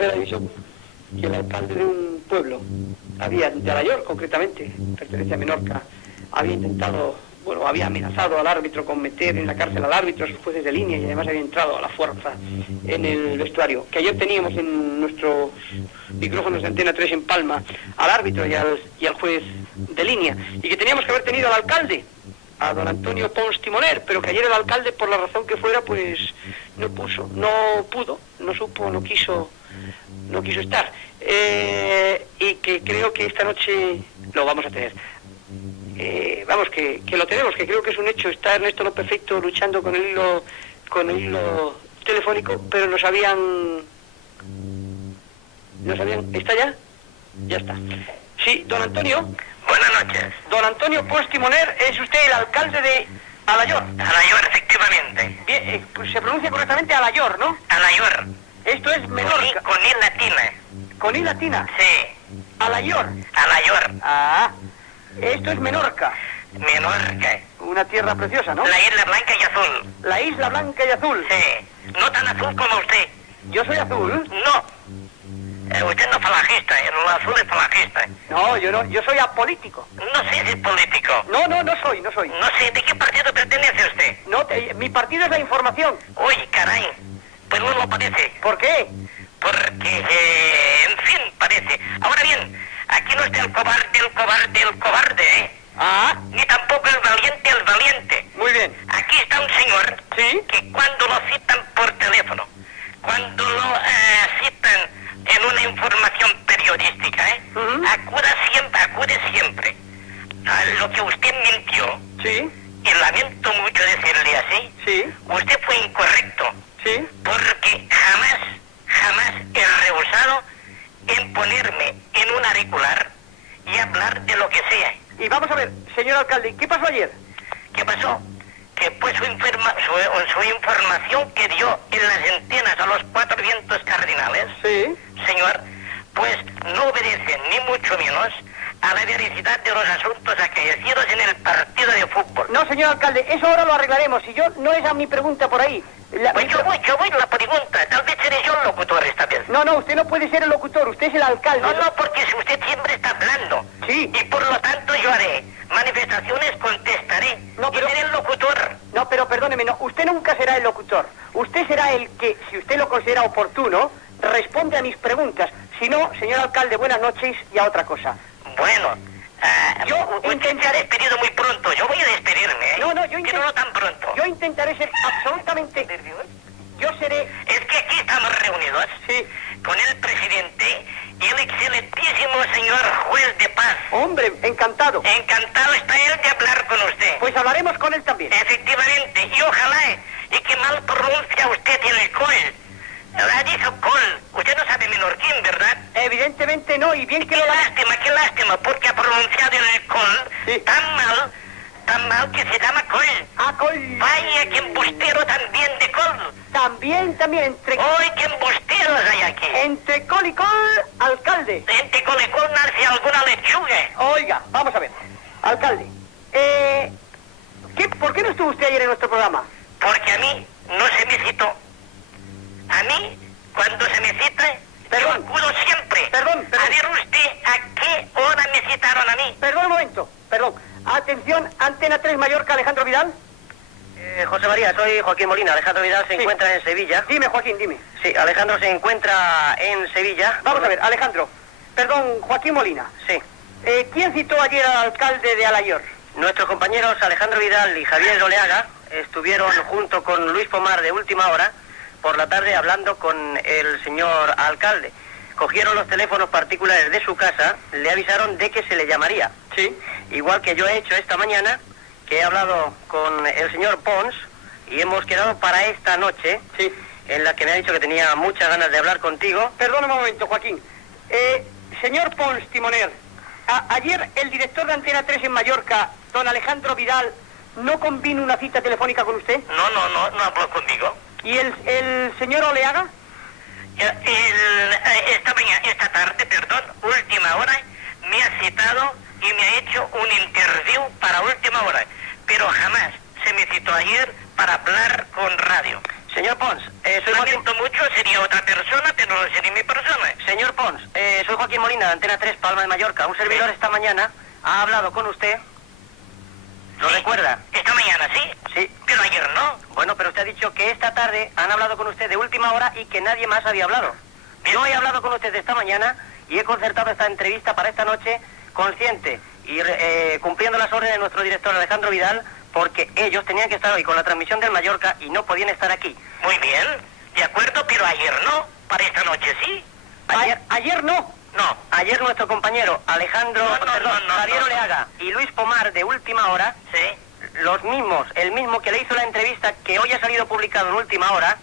tercera división, que el alcalde de un pueblo, de Alayor concretamente, pertenece a Menorca, había intentado, bueno, había amenazado al árbitro con meter en la cárcel al árbitro, a sus jueces de línea, y además había entrado a la fuerza en el vestuario. Que ayer teníamos en nuestros micrófonos de Antena 3 en Palma al árbitro y al juez de línea, y que teníamos que haber tenido al alcalde, a don Antonio Pons Timoner, pero que ayer el alcalde, por la razón que fuera, pues no pudo, no supo, no quiso estar. Y que creo que esta noche lo vamos a tener. Vamos, que lo tenemos, que creo que es un hecho. Está Ernesto López Feito luchando con el hilo telefónico, pero nos habían... ¿Está ya? Ya está. Sí, don Antonio. Buenas noches. Don Antonio Pons Timoner, ¿es usted el alcalde de Alayor? Alayor, efectivamente. Bien, pues se pronuncia correctamente Alayor, ¿no? Alayor. Esto es Menorca. Con I latina. ¿Con I latina? Sí. Alayor. Alayor. Ah, esto es Menorca. Menorca. Una tierra preciosa, ¿no? La isla blanca y azul. La isla blanca y azul. Sí. No tan azul como usted. ¿Yo soy azul? No. Usted no es falangista, el azul es falangista. No, yo soy apolítico. No sé si es político. No soy. No sé, ¿de qué partido pertenece usted? No, mi partido es La Información. Uy, caray, pues no lo parece. ¿Por qué? Porque, en fin, parece. Ahora bien, aquí no está el cobarde, ¿eh? Ah. Ni tampoco el valiente. Muy bien. Aquí está un señor, ¿sí?, que cuando lo citan por teléfono, cuando lo citan en una información periodística, acude siempre a lo que usted mintió. Sí. Y lamento mucho decirle así. Sí. Usted fue incorrecto. Sí. Porque jamás he rehusado en ponerme en un auricular y hablar de lo que sea. Y vamos a ver, señor alcalde, ¿qué pasó ayer? ¿Qué pasó? Que pues su información que dio en las antenas a los 4 vientos cardinales, sí, señor, pues no obedece ni mucho menos a la veracidad de los asuntos acaecidos en el partido de fútbol. No, señor alcalde, eso ahora lo arreglaremos. Si yo no es a mi pregunta por ahí. Pues yo voy a la pregunta. Tal vez seré yo el locutor esta vez. No, usted no puede ser el locutor, usted es el alcalde. No, porque si usted siempre está hablando. Sí. Y por lo tanto yo haré manifestaciones, contestaré. No, pero... y seré el locutor. No, pero perdóneme, no, usted nunca será el locutor. Usted será el que, si usted lo considera oportuno, responde a mis preguntas. Si no, señor alcalde, buenas noches y a otra cosa. Bueno, yo intentaré despedido muy pronto. Yo voy a despedirme, ¿eh? No, no tan pronto. Yo intentaré ser absolutamente... Yo seré... Es que aquí estamos reunidos, sí, con el presidente y el excelentísimo señor juez de paz. Hombre, encantado. Encantado está él de hablar con usted. Pues hablaremos con él también. Efectivamente, y ojalá, y que mal pronuncia usted el col. Ha dicho col. Usted no sabe menorquín, ¿verdad? Evidentemente no, y bien que lo... Qué lástima, porque ha pronunciado el col sí, tan mal que se llama col. Ah, col. Vaya, que embustero también de col. También, entre... ¡Uy, qué embusteros hay aquí! Entre col y col, alcalde. Entre col y col nace alguna lechuga. Oiga, vamos a ver. Alcalde, ¿por qué no estuvo usted ayer en nuestro programa? Porque a mí no se me citó. A mí, cuando se me cita, yo acudo siempre. Perdón. A ver usted, ¿a qué hora me citaron a mí? Perdón un momento, Atención, Antena 3 Mallorca, Alejandro Vidal. José María, soy Joaquín Molina. Alejandro Vidal se encuentra en Sevilla. Dime, Joaquín, dime. Sí, Alejandro se encuentra en Sevilla. Vamos a ver, Alejandro. Perdón, Joaquín Molina. Sí. ¿Quién citó ayer al alcalde de Alayor? Nuestros compañeros Alejandro Vidal y Javier Oleaga estuvieron junto con Luis Pomar de última hora por la tarde hablando con el señor alcalde. Cogieron los teléfonos particulares de su casa, le avisaron de que se le llamaría. Sí. Igual que yo he hecho esta mañana, que he hablado con el señor Pons y hemos quedado para esta noche, sí, en la que me ha dicho que tenía muchas ganas de hablar contigo. Perdón un momento, Joaquín. Señor Pons Timoner, ayer el director de Antena 3 en Mallorca, don Alejandro Vidal, ¿no convino una cita telefónica con usted? No habló conmigo. ¿Y el señor Oleaga? Esta tarde, última hora, me ha citado y me ha hecho un interview para última hora, pero jamás se me citó ayer para hablar con radio. Señor Pons, soy Lo Joaquín... siento mucho, sería otra persona, pero no sería mi persona. Señor Pons, soy Joaquín Molina, de Antena 3, Palma de Mallorca. Un servidor esta mañana ha hablado con usted. ¿Lo Sí. recuerda? Esta mañana, sí. Sí. Pero ayer no. Bueno, pero usted ha dicho que esta tarde han hablado con usted de última hora y que nadie más había hablado. Bien. Yo he hablado con usted esta mañana y he concertado esta entrevista para esta noche consciente y cumpliendo las órdenes de nuestro director Alejandro Vidal, porque ellos tenían que estar hoy con la transmisión del Mallorca y no podían estar aquí. Muy bien, de acuerdo, pero ayer no. Para esta noche sí. Ayer no. No. Ayer nuestro compañero Alejandro, Javier no. Oleaga y Luis Pomar de última hora, Sí. los mismos, el mismo que le hizo la entrevista que hoy ha salido publicado en última hora,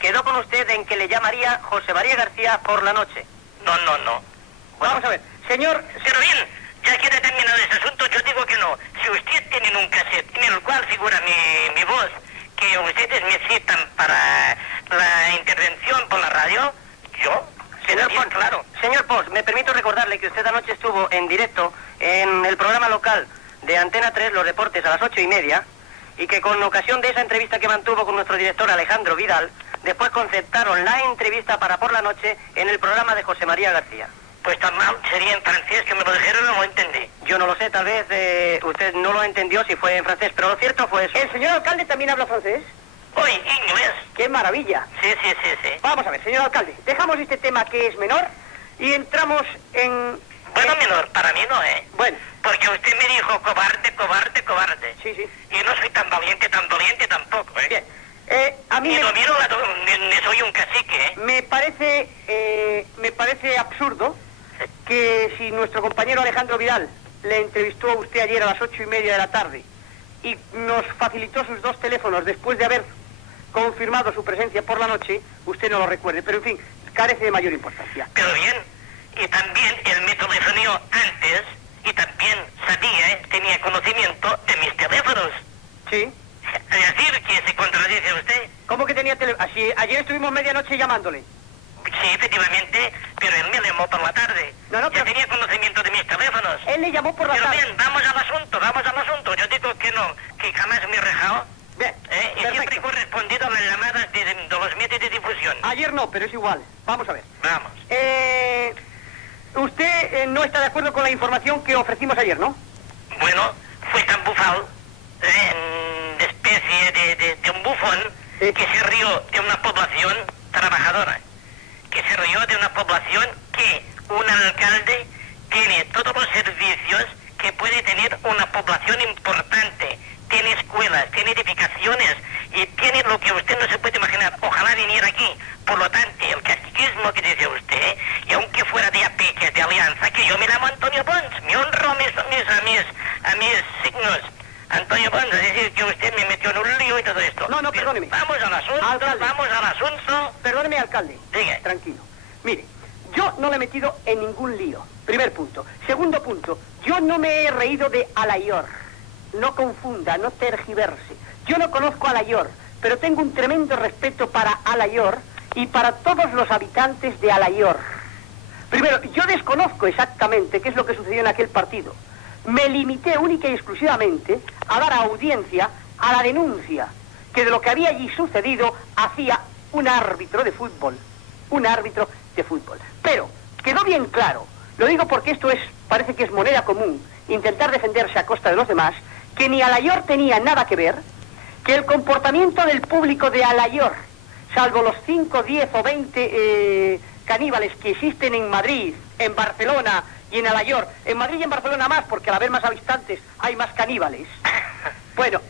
quedó con usted en que le llamaría José María García por la noche. No. Bueno, vamos a ver, señor... Pero bien, ya que he terminado este asunto, yo digo que no. Si usted tiene un cassette en el cual figura mi voz, que ustedes me citan para la intervención por la radio, yo... Señor bien, Pons, claro. Señor Pons, me permito recordarle que usted anoche estuvo en directo en el programa local de Antena 3, Los Deportes, a las 8:30, y que con ocasión de esa entrevista que mantuvo con nuestro director Alejandro Vidal, después concertaron la entrevista para por la noche en el programa de José María García. Pues tan mal, sería en francés que me lo dijeron, no lo entendí. Yo no lo sé, tal vez usted no lo entendió si fue en francés, pero lo cierto fue eso. ¿El señor alcalde también habla francés? Hoy, inglés. ¡Qué maravilla! Sí. Vamos a ver, señor alcalde, dejamos este tema que es menor y entramos en... Bueno, menor, para mí no, ¿eh? Bueno, Porque usted me dijo cobarde. sí. Y no soy tan valiente tampoco, ¿eh? Bien. A mí Y no miro ni soy un cacique, ¿eh? me parece absurdo que si nuestro compañero Alejandro Vidal le entrevistó a usted ayer a las 8:30 de la tarde y nos facilitó sus dos teléfonos después de haber confirmado su presencia por la noche, usted no lo recuerde, pero en fin, carece de mayor importancia. Pero bien, y también él me telefonó antes y también sabía, tenía conocimiento de mis teléfonos. Sí. Es decir, que se contradice usted. ¿Cómo que tenía teléfono? Ayer estuvimos medianoche llamándole. Sí, efectivamente, pero él me llamó por la tarde. No, Ya pero... tenía conocimiento de mis teléfonos. Él le llamó por la Pero tarde. bien, vamos al asunto. Yo digo que no, que jamás me he rajado. Bien, Y siempre he perfecto. correspondido a las llamadas de los medios de difusión. Ayer no, pero es igual. Vamos a ver. Vamos. Usted no está de acuerdo con la información que ofrecimos ayer, ¿no? Bueno, fue tan bufado, de especie de un bufón, Sí. que se rió de una población trabajadora, que se rió de una población que un alcalde tiene todos los servicios que puede tener una población importante, tiene escuelas, tiene edificaciones y tiene lo que usted no se puede imaginar. Ojalá viniera aquí. Por lo tanto, el caciquismo que dice usted, y aunque fuera de APEC, de Alianza, que yo me llamo Antonio Pons, me honro a mis signos. Antonio Pons, es decir, que usted me metió en un lío y todo esto. No, Bien, perdóneme. Vamos al asunto, Perdóneme, alcalde. Diga. Tranquilo. Mire, yo no le he metido en ningún lío. Primer punto. Segundo punto, yo no me he reído de Alayor. No confunda, no tergiverse. Yo no conozco a Alayor, pero tengo un tremendo respeto para Alayor y para todos los habitantes de Alayor. Primero, yo desconozco exactamente qué es lo que sucedió en aquel partido. Me limité única y exclusivamente a dar audiencia a la denuncia que de lo que había allí sucedido hacía un árbitro de fútbol. Un árbitro de fútbol. Pero quedó bien claro, lo digo porque esto parece que es moneda común, intentar defenderse a costa de los demás, que ni Alayor tenía nada que ver, que el comportamiento del público de Alayor, salvo los 5, 10 o 20 caníbales que existen en Madrid, en Barcelona y en Alayor, en Madrid y en Barcelona más, porque al haber más habitantes hay más caníbales, bueno,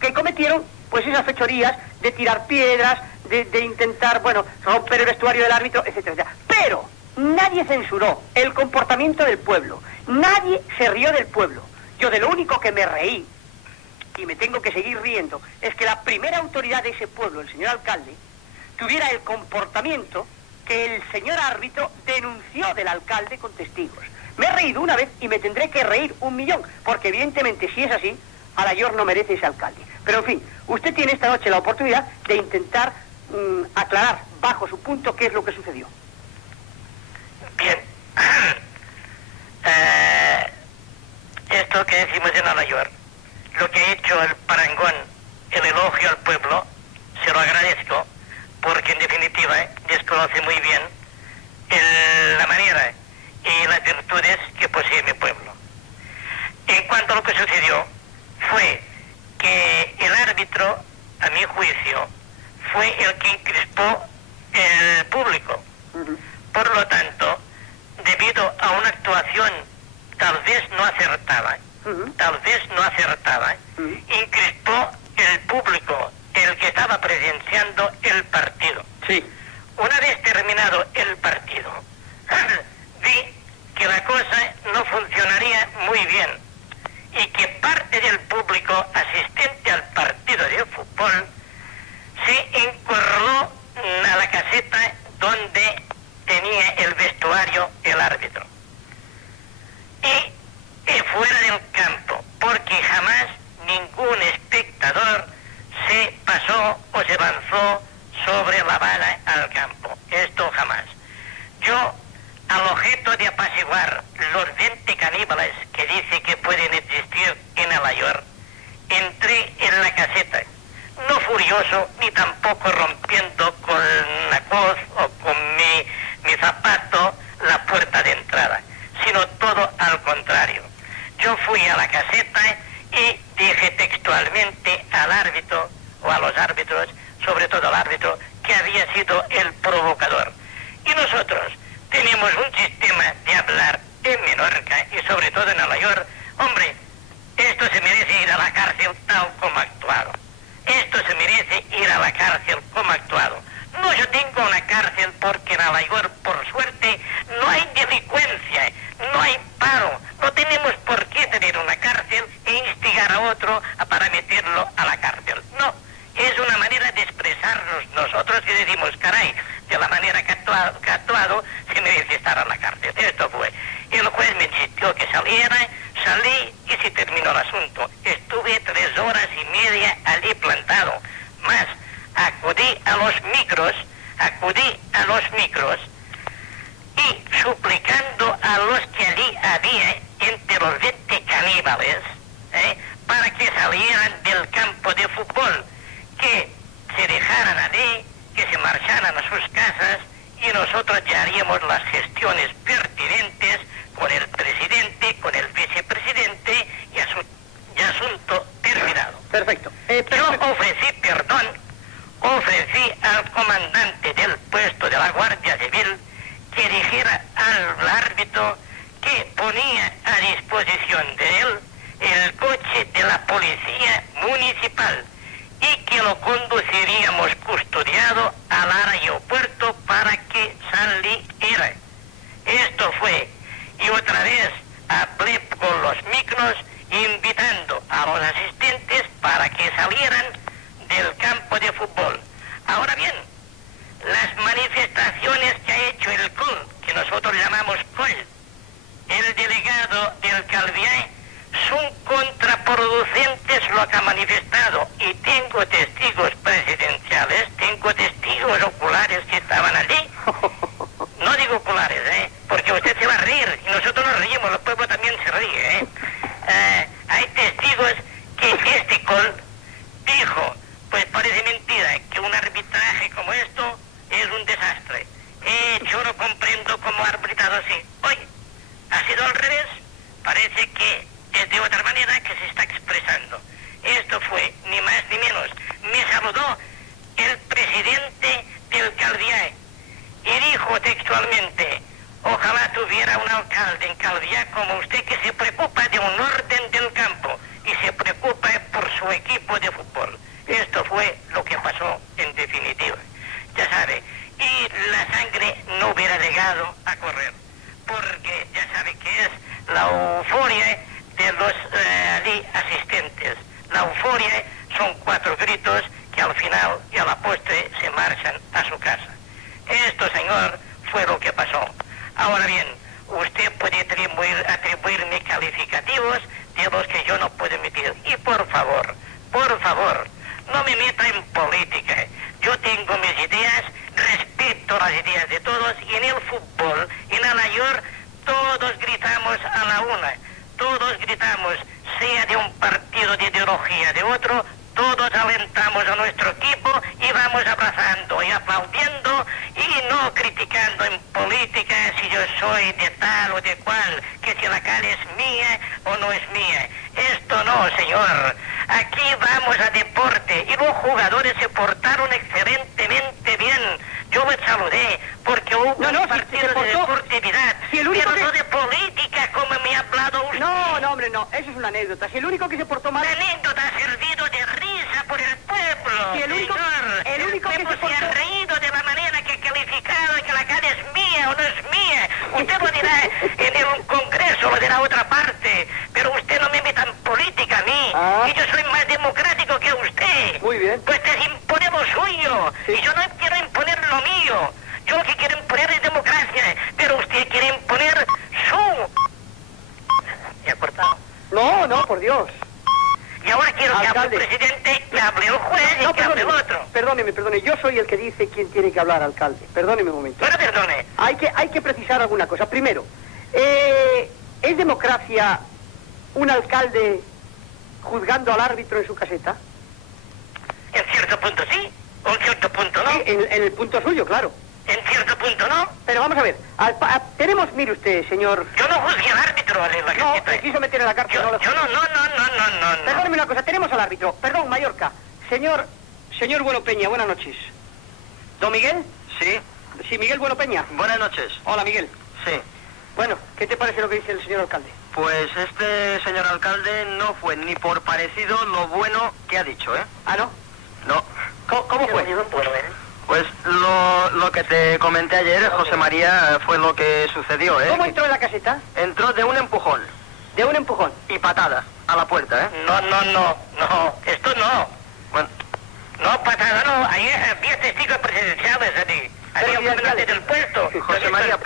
que cometieron pues esas fechorías de tirar piedras, de intentar, bueno, romper el vestuario del árbitro, etcétera, etcétera. Pero nadie censuró el comportamiento del pueblo, nadie se rió del pueblo. Yo de lo único que me reí, y me tengo que seguir riendo, es que la primera autoridad de ese pueblo, el señor alcalde, tuviera el comportamiento que el señor árbitro denunció del alcalde con testigos. Me he reído una vez y me tendré que reír 1.000.000, porque evidentemente si es así, Alayor no merece ese alcalde. Pero en fin, usted tiene esta noche la oportunidad de intentar aclarar bajo su punto qué es lo que sucedió. Bien. Esto que decimos en Alayor, lo que ha hecho el parangón, el elogio al pueblo, se lo agradezco, porque en definitiva desconoce muy bien la manera y las virtudes que posee mi pueblo. En cuanto a lo que sucedió, fue que el árbitro, a mi juicio, fue el que encrispó el público. Por lo tanto, debido a una actuación tal vez no acertada, encrispó el público, el que estaba presenciando el partido. Sí. Una vez terminado el partido, vi que la cosa no funcionaría muy bien y que parte del público asistente al partido de fútbol se encorró a la caseta donde tenía el vestuario el árbitro. Y fuera del campo, porque jamás ningún espectador se pasó o se avanzó sobre la valla al campo. Esto jamás. Yo, al objeto de apaciguar los 20 caníbales que dice que pueden existir en Alayor, entré en la caseta, no furioso ni tampoco rompiendo con la coz o con mi zapato la puerta de entrada, sino todo al contrario. Yo fui a la caseta y dije textualmente al árbitro o a los árbitros, sobre todo al árbitro, que había sido el provocador. Y nosotros tenemos un sistema de hablar en Menorca y sobre todo en Alayor. Hombre, esto se merece ir a la cárcel tal como ha actuado. Esto se merece ir a la cárcel como ha actuado. No, yo tengo una cárcel porque en Alayor, por suerte, no hay delincuencia, no hay paro. No tenemos por qué tener una cárcel e instigar a otro para meterlo a la cárcel. No, es una manera de expresarnos nosotros y decimos, caray, de la manera que ha actuado, se merece estar en la cárcel. Esto fue. El juez me insistió que saliera, salí y se terminó el asunto. Estuve 3 horas y media allí plantado. Más, acudí a los micros y suplicando a los que allí había entre los 20 caníbales para que salieran del campo de fútbol, que se dejaran allí, que se marcharan a sus casas y nosotros ya haríamos las gestiones pertinentes con el presidente, con el vicepresidente y asunto terminado. Perfecto. Yo ofrecí al comandante del puesto de la Guardia Civil que dijera al árbitro que ponía a disposición de él el coche de la policía municipal y que lo conduciríamos custodiado al aeropuerto para que saliera. Esto fue. Y otra vez hablé con los micros invitando a los asistentes para que salieran del campo de fútbol. Ahora bien, las manifestaciones que ha hecho el COL, que nosotros llamamos COL, el delegado del Calviá, son contraproducentes lo que ha manifestado. Y tengo testigos presidenciales, tengo testigos oculares que estaban allí. No digo oculares, porque usted se va a reír y nosotros nos reímos, el pueblo también se ríe. Hay testigos que este COL dijo, pues parece mentira, que un arbitraje como esto es un desastre. Yo no comprendo cómo ha arbitrado así. Hoy ha sido al revés, parece que es de otra manera que se está expresando. Esto fue, ni más ni menos. Me saludó el presidente del Calviá y dijo textualmente, ojalá tuviera un alcalde en Calviá como usted, que se preocupa de un orden del campo y se preocupa por su equipo de fútbol. Esto fue lo que pasó en definitiva. Ya sabe, y la sangre no hubiera llegado a correr, porque ya sabe que es la euforia de los allí asistentes. La euforia son 4 gritos que al final y a la postre se marchan a su casa. Esto, señor, fue lo que pasó. Ahora bien, usted puede atribuirme calificativos de los que yo no puedo emitir. Y por favor, no me meta en política. Yo tengo mis ideas, respeto las ideas de todos, y en el fútbol, en Alayor, todos gritamos a la una. Todos gritamos, sea de un partido de ideología de otro, todos alentamos a nuestro equipo y vamos aplaudiendo y no criticando en política si yo soy de tal o de cual, que si la calle es mía o no es mía. Esto no, señor. Aquí vamos a deporte y los jugadores se portaron excelentemente bien. Yo les saludé porque hubo un partido de deportividad, pero no de política como me ha hablado usted. No, hombre, no. Eso es una anécdota. Si el único que se portó mal... La anécdota ha servido de risa por el pueblo, Si el único que se portó... se ha reído de la manera que ha calificado que la calle es mía o no es mía. Usted lo dirá en un congreso, lo dirá otra parte, pero usted no me meta en política a mí, y yo soy más democrático que usted. Muy bien. Pues te impone lo suyo, y yo no quiero imponer lo mío. Yo lo que quiero imponer es democracia, pero usted quiere imponer su... ¿Me ha cortado? No, por Dios. Y ahora quiero que hable Alcalde. el presidente, que hable el juez y que hable el otro. Perdóneme. Yo soy el que dice quién tiene que hablar, alcalde. Perdóneme un momento. Bueno, perdone. Hay que precisar alguna cosa. Primero, ¿es democracia un alcalde juzgando al árbitro en su caseta? En cierto punto sí, en cierto punto no. Sí, en el punto suyo, claro. En cierto punto no. Pero vamos a ver, tenemos, mire usted, señor... Yo no juzgué al árbitro en la No, casita. me quiso meter en la cárcel. Yo no. Perdóneme una cosa, tenemos al árbitro. Perdón, Mallorca. Señor Bueno Peña, buenas noches. ¿Don Miguel? Sí, Sí, Miguel Bueno Peña. buenas noches. Hola, Miguel. Sí, Bueno, ¿qué te parece lo que dice el señor alcalde? pues este señor alcalde no fue ni por parecido lo bueno que ha dicho, ¿eh? ¿Ah, no? No. ¿Cómo fue? Pues lo que te comenté ayer, José María, fue lo que sucedió, ¿eh? ¿Cómo entró en la caseta? Entró de un empujón De un empujón. y patada a la puerta, ¿eh? No, esto no. Bueno, No, patada no. Ahí había testigos presidenciales allí. Había un comandante del puesto. José María,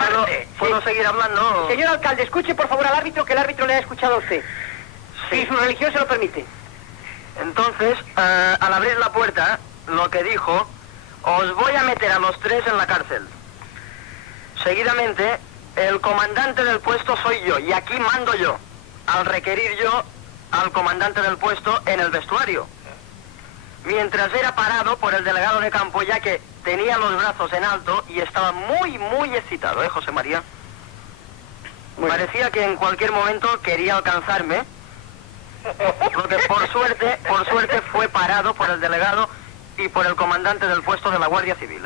¿puedo seguir hablando? Señor alcalde, escuche por favor al árbitro, que el árbitro le ha escuchado a usted. Sí. Si su religión se lo permite. Entonces, al abrir la puerta, lo que dijo, os voy a meter a los tres en la cárcel. Seguidamente, el comandante del puesto soy yo, y aquí mando yo, al requerir yo al comandante del puesto en el vestuario. Mientras era parado por el delegado de campo, ya que tenía los brazos en alto y estaba muy excitado, José María. Parecía que en cualquier momento quería alcanzarme, porque por suerte fue parado por el delegado y por el comandante del puesto de la Guardia Civil,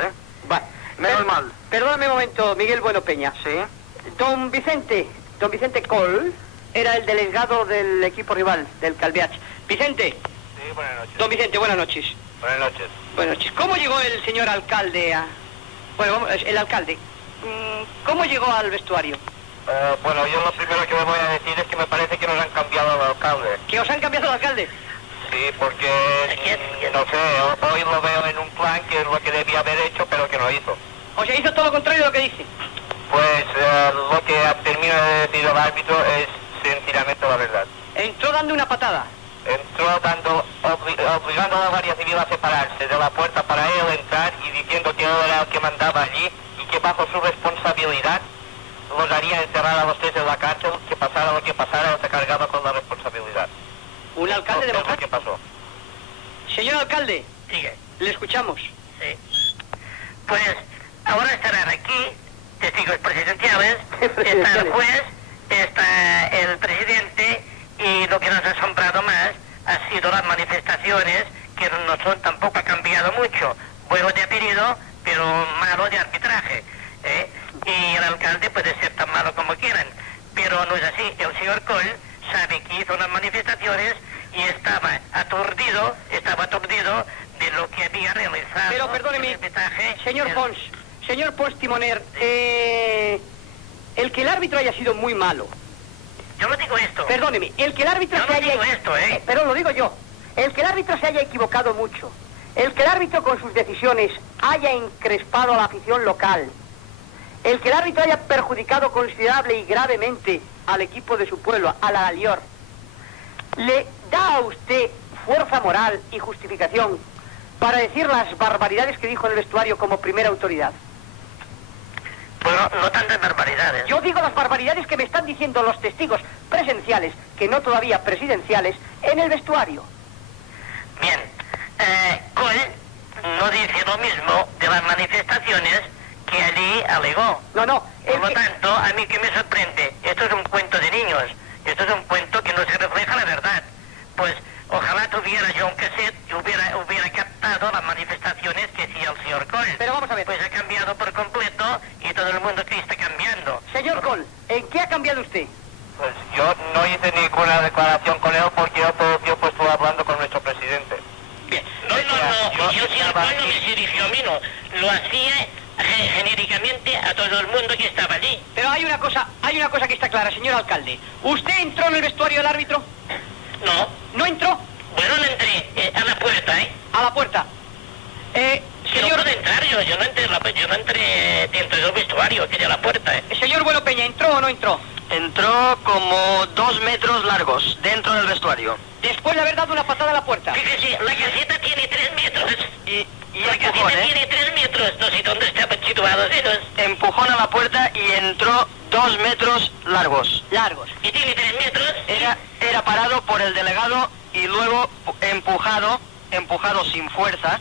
Va. Menos mal. Perdóname un momento, Miguel Bueno Peña. Sí. Don Vicente Col era el delegado del equipo rival, del Calviach. Vicente. Sí, buenas noches. Don Vicente, buenas noches. Buenas noches. Buenas noches. ¿Cómo llegó el señor alcalde a... Bueno, vamos, el alcalde. ¿Cómo llegó al vestuario? Bueno, yo lo primero que me voy a decir es que me parece que nos han cambiado al alcalde. ¿Que os han cambiado de alcalde? Sí, porque, no sé, hoy lo veo en un plan que es lo que debía haber hecho, pero que no hizo. O sea, hizo todo lo contrario de lo que dice. Pues lo que termina de decir el árbitro es sencillamente la verdad. Entró dando una patada. Entró obligando a la Guardia Civil a separarse de la puerta para él entrar y diciendo que él era el que mandaba allí y que bajo su responsabilidad los haría encerrar a los tres en la cárcel, que pasara lo que pasara, él se cargaba con la responsabilidad. Un alcalde ¿Qué democrático. pasó? Señor alcalde, Sigue. le escuchamos. Sí. Pues ahora estarán aquí testigos presidenciales, está el juez, está el presidente, y lo que nos ha asombrado más ha sido las manifestaciones, que no son, tampoco ha cambiado mucho. Bueno de apellido, pero malo de arbitraje. Y el alcalde puede ser tan malo como quieran, pero no es así. El señor Cole sabe que hizo unas manifestaciones y estaba aturdido de lo que había realizado. Pero perdóneme, el arbitraje. señor Pons Timoner, el que el árbitro haya sido muy malo. Yo no digo esto. Perdóneme, el que el árbitro Yo se no haya... digo esto, pero lo digo yo. El que el árbitro se haya equivocado mucho. El que el árbitro con sus decisiones haya encrespado a la afición local. El que el árbitro haya perjudicado considerable y gravemente al equipo de su pueblo, a la Alior. ¿Le da a usted fuerza moral y justificación para decir las barbaridades que dijo en el vestuario como primera autoridad? Bueno, no tantas barbaridades. Yo digo las barbaridades que me están diciendo los testigos presenciales, que no todavía presidenciales, en el vestuario. Bien. Cole no dice lo mismo de las manifestaciones que allí alegó. No, Por lo tanto, a mí que me sorprende, esto es un cuento de niños, esto es un cuento que no se refleja la verdad. Pues ojalá tuviera yo un cassette y hubiera captado las manifestaciones que hacía el señor Coll. Pero vamos a ver. Pues ha cambiado por completo y todo el mundo aquí está cambiando. Señor Coll, ¿en qué ha cambiado usted? Pues yo no hice ninguna declaración con él porque yo todo el tiempo estuve hablando con nuestro presidente. Bien. No, yo el señor Coll no me dirigió a mí, no. Lo hacía genéricamente a todo el mundo que estaba allí. Pero hay una cosa que está clara, señor alcalde. ¿Usted entró en el vestuario del árbitro? No. ¿No entró? Bueno, no entré a la puerta, ¿eh? A la puerta. Si no puedo entrar, yo no entré dentro del vestuario, que de la puerta, ¿eh? Señor Bueno Peña, ¿entró o no entró? Entró como 2 metros largos dentro del vestuario. Después de haber dado una patada a la puerta. Fíjese, la caseta tiene 3 metros. Y La empujón, caseta tiene 3 metros. No sé dónde estaban situados ellos. Empujón a la puerta y entró 2 metros largos. Largos. Y tiene 3 metros. Era parado por el delegado y luego empujado sin fuerza,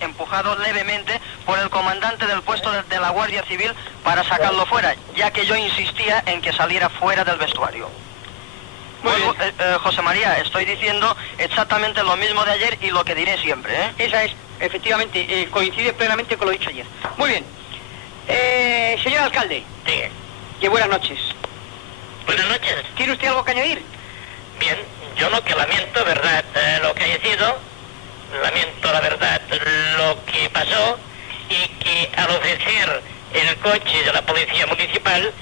empujado levemente por el comandante del puesto de la Guardia Civil para sacarlo fuera, ya que yo insistía en que saliera fuera del vestuario. Luego, José María, estoy diciendo exactamente lo mismo de ayer y lo que diré siempre, ¿eh? Esa es, efectivamente, coincide plenamente con lo dicho ayer. Muy bien. Señor alcalde. Sí. Que buenas noches. Buenas noches. ¿Tiene usted algo que añadir? Bien, yo lo que lamento, ¿verdad? Lo que haya sido, lamento la verdad lo que pasó y que al ofrecer el coche de la policía municipal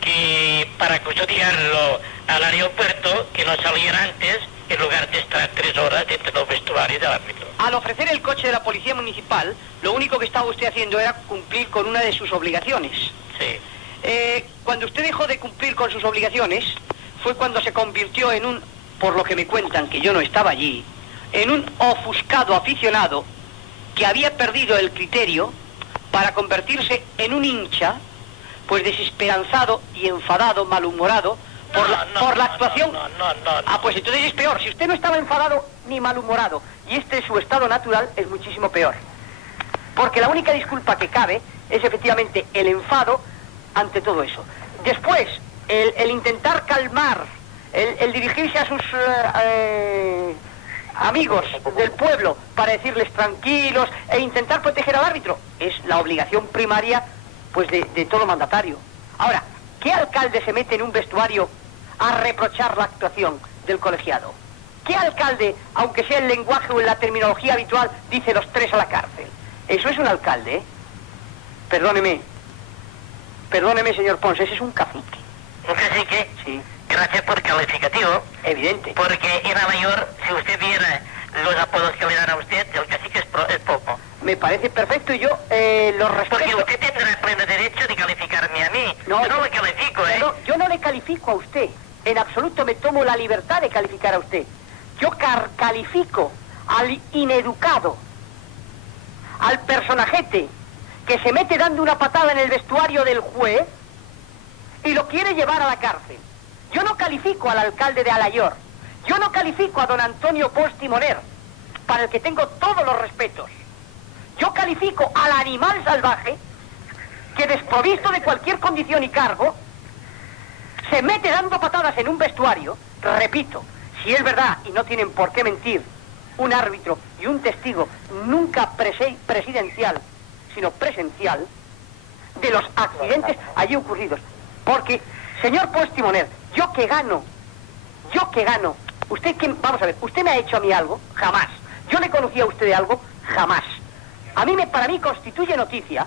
que para custodiarlo al aeropuerto, que no saliera antes en lugar de estar 3 horas dentro del vestuario del árbitro. Al ofrecer el coche de la policía municipal, lo único que estaba usted haciendo era cumplir con una de sus obligaciones. Sí. Cuando usted dejó de cumplir con sus obligaciones, fue cuando se convirtió en un, por lo que me cuentan que yo no estaba allí, en un ofuscado aficionado que había perdido el criterio para convertirse en un hincha, pues desesperanzado y enfadado, malhumorado, por la actuación. No. Ah, pues entonces es peor. Si usted no estaba enfadado ni malhumorado, y este es su estado natural, es muchísimo peor. Porque la única disculpa que cabe es efectivamente el enfado ante todo eso. Después, el intentar calmar, el dirigirse a sus amigos del pueblo para decirles tranquilos e intentar proteger al árbitro, es la obligación primaria, pues, de todo mandatario. Ahora, ¿qué alcalde se mete en un vestuario a reprochar la actuación del colegiado? ¿Qué alcalde, aunque sea el lenguaje o en la terminología habitual, dice los 3 a la cárcel? Eso es un alcalde, ¿eh? Perdóneme, señor Ponce, ese es un cacique. ¿Un cacique? Sí. Gracias por calificativo. Evidente. Porque en la mayor, si usted viera los apodos que le dan a usted, el cacique es poco. Me parece perfecto y yo lo respeto. Porque usted tendrá pleno derecho de calificarme a mí. No, yo no le califico, ¿eh? No, yo no le califico a usted. En absoluto me tomo la libertad de calificar a usted. Yo califico al ineducado, al personajete que se mete dando una patada en el vestuario del juez y lo quiere llevar a la cárcel. Yo no califico al alcalde de Alayor. Yo no califico a don Antonio Pons Timoner, para el que tengo todos los respetos. Yo califico al animal salvaje que, desprovisto de cualquier condición y cargo, se mete dando patadas en un vestuario. Repito, si es verdad, y no tienen por qué mentir, un árbitro y un testigo nunca presidencial, sino presencial, de los accidentes allí ocurridos. Porque, señor Pons Timoner, yo que gano, usted que, vamos a ver, ¿usted me ha hecho a mí algo? Jamás. ¿Yo le conocía a usted de algo? Jamás. Para mí constituye noticia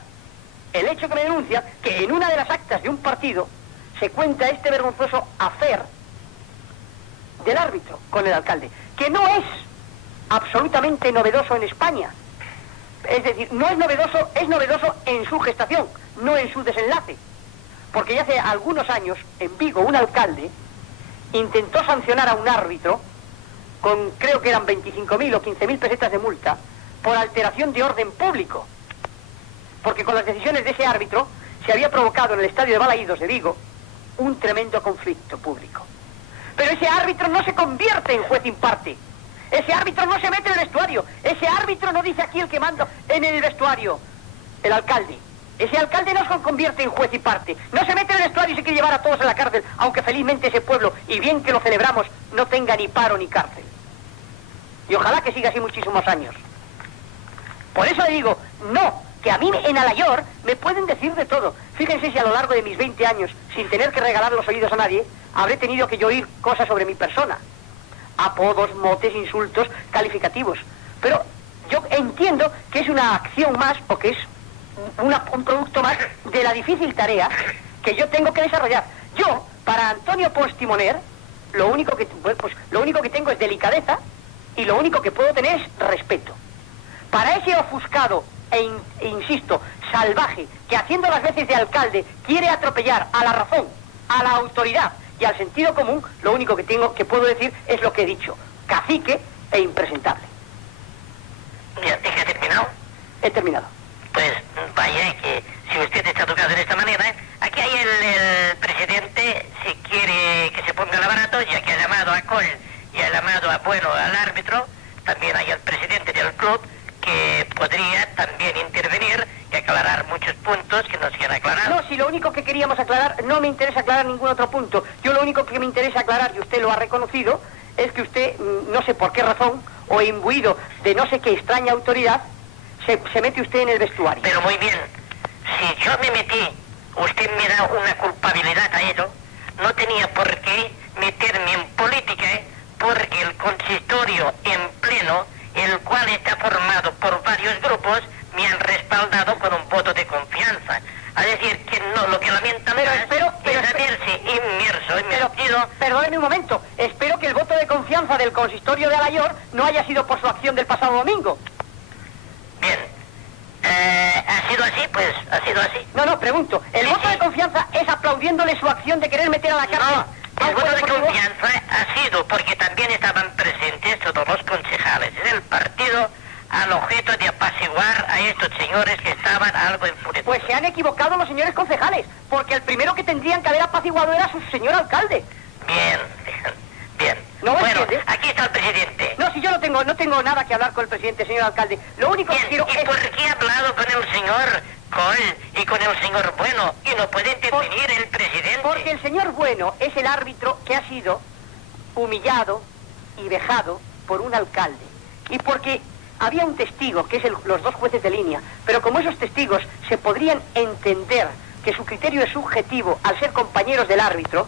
el hecho que me denuncia que en una de las actas de un partido se cuenta este vergonzoso afer del árbitro con el alcalde, que no es absolutamente novedoso en España. Es decir, no es novedoso, es novedoso en su gestación, no en su desenlace. Porque ya hace algunos años, en Vigo, un alcalde intentó sancionar a un árbitro con, creo que eran 25.000 o 15.000 pesetas de multa, por alteración de orden público. Porque con las decisiones de ese árbitro se había provocado en el estadio de Balaídos de Vigo un tremendo conflicto público. Pero ese árbitro no se convierte en juez in parte. Ese árbitro no se mete en el vestuario. Ese árbitro no dice aquí el que manda en el vestuario. El alcalde. Ese alcalde no se convierte en juez y parte. No se mete en el vestuario y se quiere llevar a todos a la cárcel, aunque felizmente ese pueblo, y bien que lo celebramos, no tenga ni paro ni cárcel. Y ojalá que siga así muchísimos años. Por eso le digo, no, que a mí en Alayor me pueden decir de todo. Fíjense si a lo largo de mis 20 años, sin tener que regalar los oídos a nadie, habré tenido que yo oír cosas sobre mi persona. Apodos, motes, insultos, calificativos. Pero yo entiendo que es una acción más, o que es un producto más de la difícil tarea que yo tengo que desarrollar. Yo, para Antonio Pons Timoner, lo único que tengo es delicadeza y lo único que puedo tener es respeto. Para ese ofuscado e insisto, salvaje, que haciendo las veces de alcalde quiere atropellar a la razón, a la autoridad y al sentido común, lo único que puedo decir es lo que he dicho: cacique e impresentable. Bien, ¿es que ha terminado? He terminado. Pues vaya, que si usted está tocado de esta manera, aquí hay el presidente, si quiere que se ponga el barato, ya que ha llamado a Col y ha llamado al árbitro, también hay el presidente del club, que podría también intervenir y aclarar muchos puntos que nos quieran aclarar. No, si lo único que queríamos aclarar, no me interesa aclarar ningún otro punto. Yo lo único que me interesa aclarar, y usted lo ha reconocido, es que usted, no sé por qué razón, o imbuido de no sé qué extraña autoridad, se mete usted en el vestuario. Pero muy bien, si yo me metí, usted me da una culpabilidad a ello, no tenía por qué meterme en política, porque el consistorio en pleno, el cual está formado por varios grupos, me han respaldado con un voto de confianza. Es decir, que no, lo que lamentan es haberse inmerso. Perdóneme un momento, espero que el voto de confianza del consistorio de Alayor no haya sido por su acción del pasado domingo. Bien, ¿ha sido así? Pues ha sido así. No, pregunto, ¿el voto de confianza es aplaudiéndole su acción de querer meter a la cárcel? No, el voto de confianza ha sido porque también estaban presentes todos los concejales del partido al objeto de apaciguar a estos señores que estaban algo enfurecidos. Pues se han equivocado los señores concejales, porque el primero que tendrían que haber apaciguado era su señor alcalde. Bien. ¿No me bueno, entiende? aquí está el presidente. No, si yo no tengo nada que hablar con el presidente, señor alcalde. Lo único que quiero ¿Y es... por qué ha hablado con el señor Col y con el señor Bueno y no puede intervenir el presidente? Porque el señor Bueno es el árbitro que ha sido humillado y vejado por un alcalde. Y porque había un testigo, que es los dos jueces de línea, pero como esos testigos se podrían entender que su criterio es subjetivo al ser compañeros del árbitro,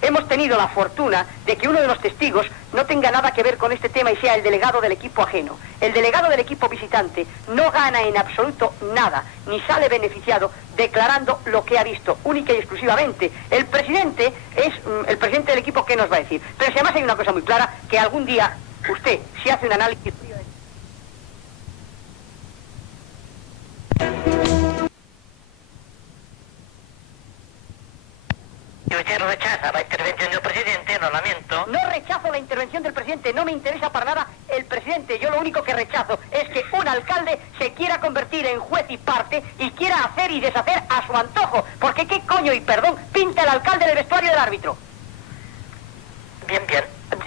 hemos tenido la fortuna de que uno de los testigos no tenga nada que ver con este tema y sea el delegado del equipo ajeno. El delegado del equipo visitante no gana en absoluto nada, ni sale beneficiado declarando lo que ha visto, única y exclusivamente. El presidente es el presidente del equipo, ¿qué nos va a decir? Pero si además hay una cosa muy clara, que algún día usted, si hace un análisis... Si usted rechaza la intervención del presidente, lo lamento. No rechazo la intervención del presidente, no me interesa para nada el presidente. Yo lo único que rechazo es que un alcalde se quiera convertir en juez y parte y quiera hacer y deshacer a su antojo. Porque qué coño y perdón pinta el alcalde del vestuario del árbitro. Bien.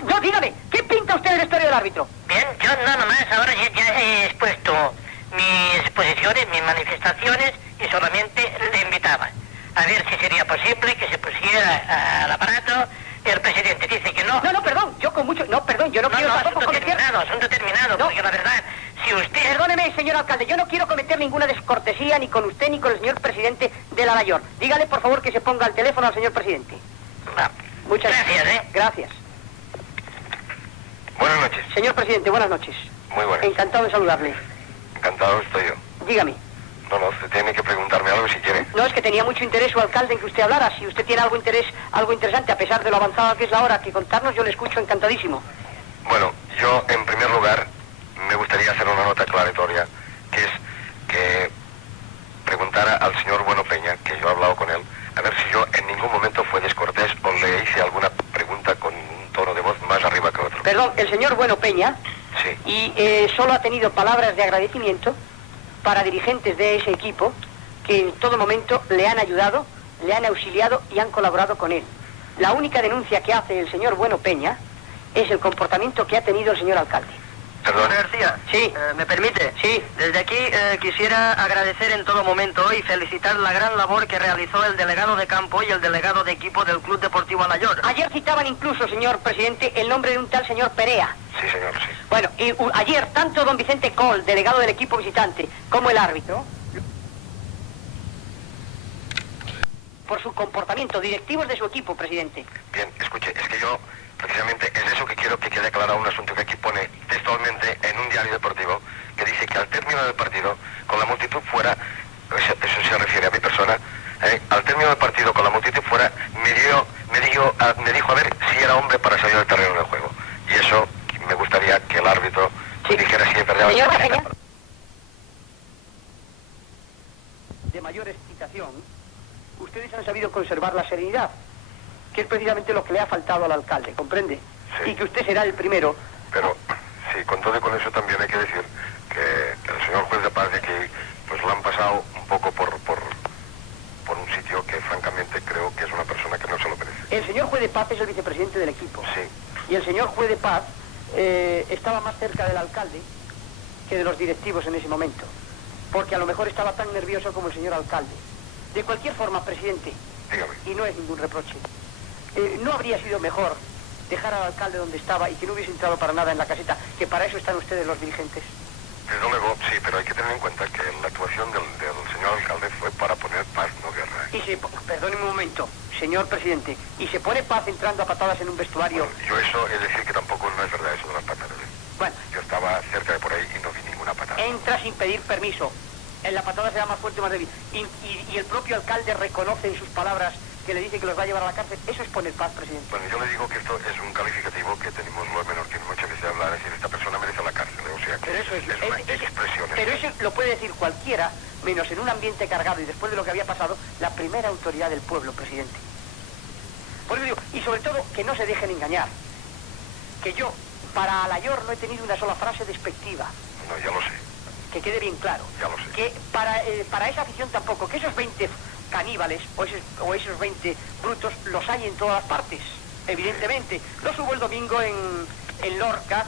No, dígame, ¿qué pinta usted del vestuario del árbitro? Bien, yo nada más, ahora ya he expuesto mis posiciones, mis manifestaciones y solamente le invitaba a ver si sería posible que se pusiera al aparato. El presidente dice que no. No, perdón, yo con mucho... No, perdón, yo no quiero tampoco cometer... Asunto terminado, No. porque la verdad, si usted... Perdóneme, señor alcalde, yo no quiero cometer ninguna descortesía ni con usted ni con el señor presidente de la Alayor. Dígale, por favor, que se ponga al teléfono al señor presidente. Va. Muchas Gracias, Gracias. Buenas noches. Señor presidente, buenas noches. Muy buenas. Encantado de saludarle. Encantado estoy yo. Dígame. No, usted tiene que preguntarme algo si quiere. No, es que tenía mucho interés, su alcalde, en que usted hablara. Si usted tiene algo interesante, a pesar de lo avanzada que es la hora, que contarnos, yo le escucho encantadísimo. Bueno, yo, en primer lugar, me gustaría hacer una nota aclaratoria, que es que preguntara al señor Bueno Peña, que yo he hablado con él, a ver si yo en ningún momento fue descortés o le hice alguna pregunta con un tono de voz más arriba que otro. Perdón, el señor Bueno Peña, Sí. y solo ha tenido palabras de agradecimiento para dirigentes de ese equipo que en todo momento le han ayudado, le han auxiliado y han colaborado con él. La única denuncia que hace el señor Bueno Peña es el comportamiento que ha tenido el señor alcalde. Perdón. García, Sí. ¿me permite? Sí. Desde aquí quisiera agradecer en todo momento y felicitar la gran labor que realizó el delegado de campo y el delegado de equipo del Club Deportivo Alayor. Ayer citaban incluso, señor presidente, el nombre de un tal señor Perea. Sí, señor, sí. Bueno, y ayer tanto don Vicente Col, delegado del equipo visitante, como el árbitro, por su comportamiento, directivos de su equipo, presidente. Bien, escuche, es que yo, precisamente, es eso que quiero que quede aclarado, un asunto que aquí pone textualmente en un diario deportivo, que dice que al término del partido, con la multitud fuera, eso se refiere a mi persona, al término del partido, con la multitud fuera, me dijo a ver si era hombre para salir del terreno del juego. Y eso me gustaría que el árbitro dijera si es verdad. Señor Rafael, de mayor excitación, ustedes han sabido conservar la serenidad, que es precisamente lo que le ha faltado al alcalde, ¿comprende? Sí. Y que usted será el primero. Pero, sí, con todo y con eso también hay que decir que el señor juez de paz de aquí, pues lo han pasado un poco por un sitio que francamente creo que es una persona que no se lo merece. El señor juez de paz es el vicepresidente del equipo. Sí. Y el señor juez de paz estaba más cerca del alcalde que de los directivos en ese momento, porque a lo mejor estaba tan nervioso como el señor alcalde. De cualquier forma, presidente, Dígame. y no es ningún reproche, ¿no habría sido mejor dejar al alcalde donde estaba y que no hubiese entrado para nada en la caseta, que para eso están ustedes los dirigentes? Desde luego, sí, pero hay que tener en cuenta que la actuación del señor alcalde fue para poner paz, no guerra. Y perdóneme un momento, señor presidente, ¿y se pone paz entrando a patadas en un vestuario? Bueno, yo eso, es decir, que tampoco no es verdad eso de las patadas. Bueno, Yo estaba cerca de por ahí y no vi ninguna patada. entra sin pedir permiso. En la patada será más fuerte o más débil. Y el propio alcalde reconoce en sus palabras que le dice que los va a llevar a la cárcel. Eso es poner paz, presidente. Bueno, yo le digo que esto es un calificativo que tenemos lo menor que muchas veces hablar, es decir, esta persona merece la cárcel, o sea que Pero eso es una expresión. pero eso lo puede decir cualquiera, menos en un ambiente cargado y después de lo que había pasado, la primera autoridad del pueblo, presidente. Por eso digo, y sobre todo, que no se dejen engañar. Que yo, para Alayor, no he tenido una sola frase despectiva. No, ya lo sé. Que quede bien claro. Ya lo sé. Que para esa afición tampoco, que esos 20 caníbales o esos 20 brutos los hay en todas partes, evidentemente. Los hubo el domingo en Lorca,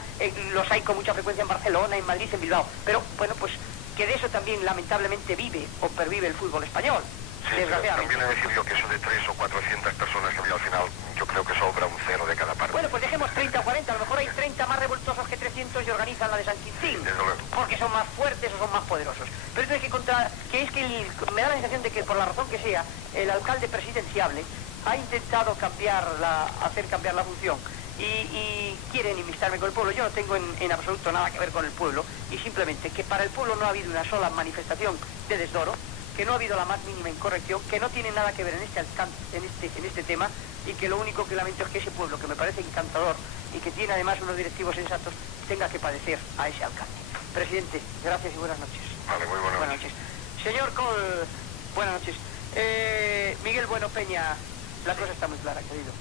los hay con mucha frecuencia en Barcelona, en Madrid, en Bilbao. Pero, bueno, pues que de eso también lamentablemente vive o pervive el fútbol español. Sí, pero también he de decir yo que eso de 300 o 400 personas que había al final, yo creo que sobra un cero de cada parte. Bueno, pues dejemos 30 o 40, a lo mejor hay 30 más revoltosos que 300 y organizan la de San Quintín. Desde luego. Porque son más fuertes o son más poderosos. Pero entonces me da la sensación de que por la razón que sea, el alcalde presidenciable ha intentado hacer cambiar la función y quiere enemistarme con el pueblo. Yo no tengo en absoluto nada que ver con el pueblo y simplemente que para el pueblo no ha habido una sola manifestación de desdoro, que no ha habido la más mínima incorrección, que no tiene nada que ver en este tema y que lo único que lamento es que ese pueblo, que me parece encantador y que tiene además unos directivos sensatos, tenga que padecer a ese alcalde. Presidente, gracias y buenas noches. Vale, muy buenas noches. Señor Col, buenas noches. Miguel Bueno Peña, la cosa está muy clara, querido.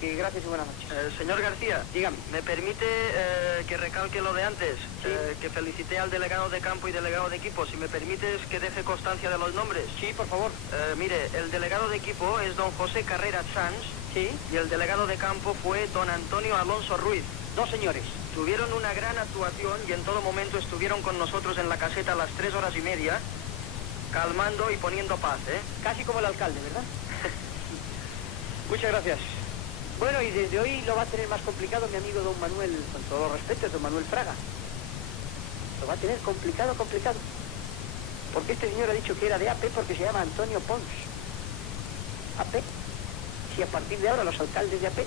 Y gracias y buenas noches. Señor García, Dígame. ¿me permite que recalque lo de antes? Sí. Que felicité al delegado de campo y delegado de equipo. Si me permites que deje constancia de los nombres. Sí, por favor. Mire, el delegado de equipo es don José Carrera Sanz. Sí. Y el delegado de campo fue don Antonio Alonso Ruiz. Dos señores. Tuvieron una gran actuación y en todo momento estuvieron con nosotros en la caseta a las 3 horas y media, calmando y poniendo paz, ¿eh? Casi como el alcalde, ¿verdad? Muchas gracias. Bueno, y desde hoy lo va a tener más complicado mi amigo don Manuel, con todos los respetos, don Manuel Fraga. Lo va a tener complicado. Porque este señor ha dicho que era de AP porque se llama Antonio Pons. AP. Si a partir de ahora los alcaldes de AP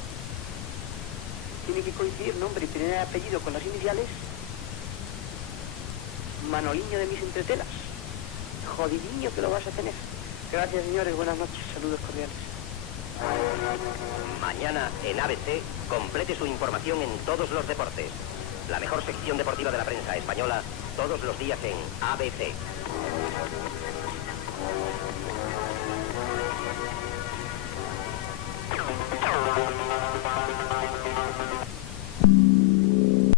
tienen que coincidir nombre y primer apellido con las iniciales, Manoliño de mis entretelas. Jodidiño que lo vas a tener. Gracias, señores. Buenas noches. Saludos cordiales. Mañana en ABC, complete su información en todos los deportes. La mejor sección deportiva de la prensa española, todos los días en ABC.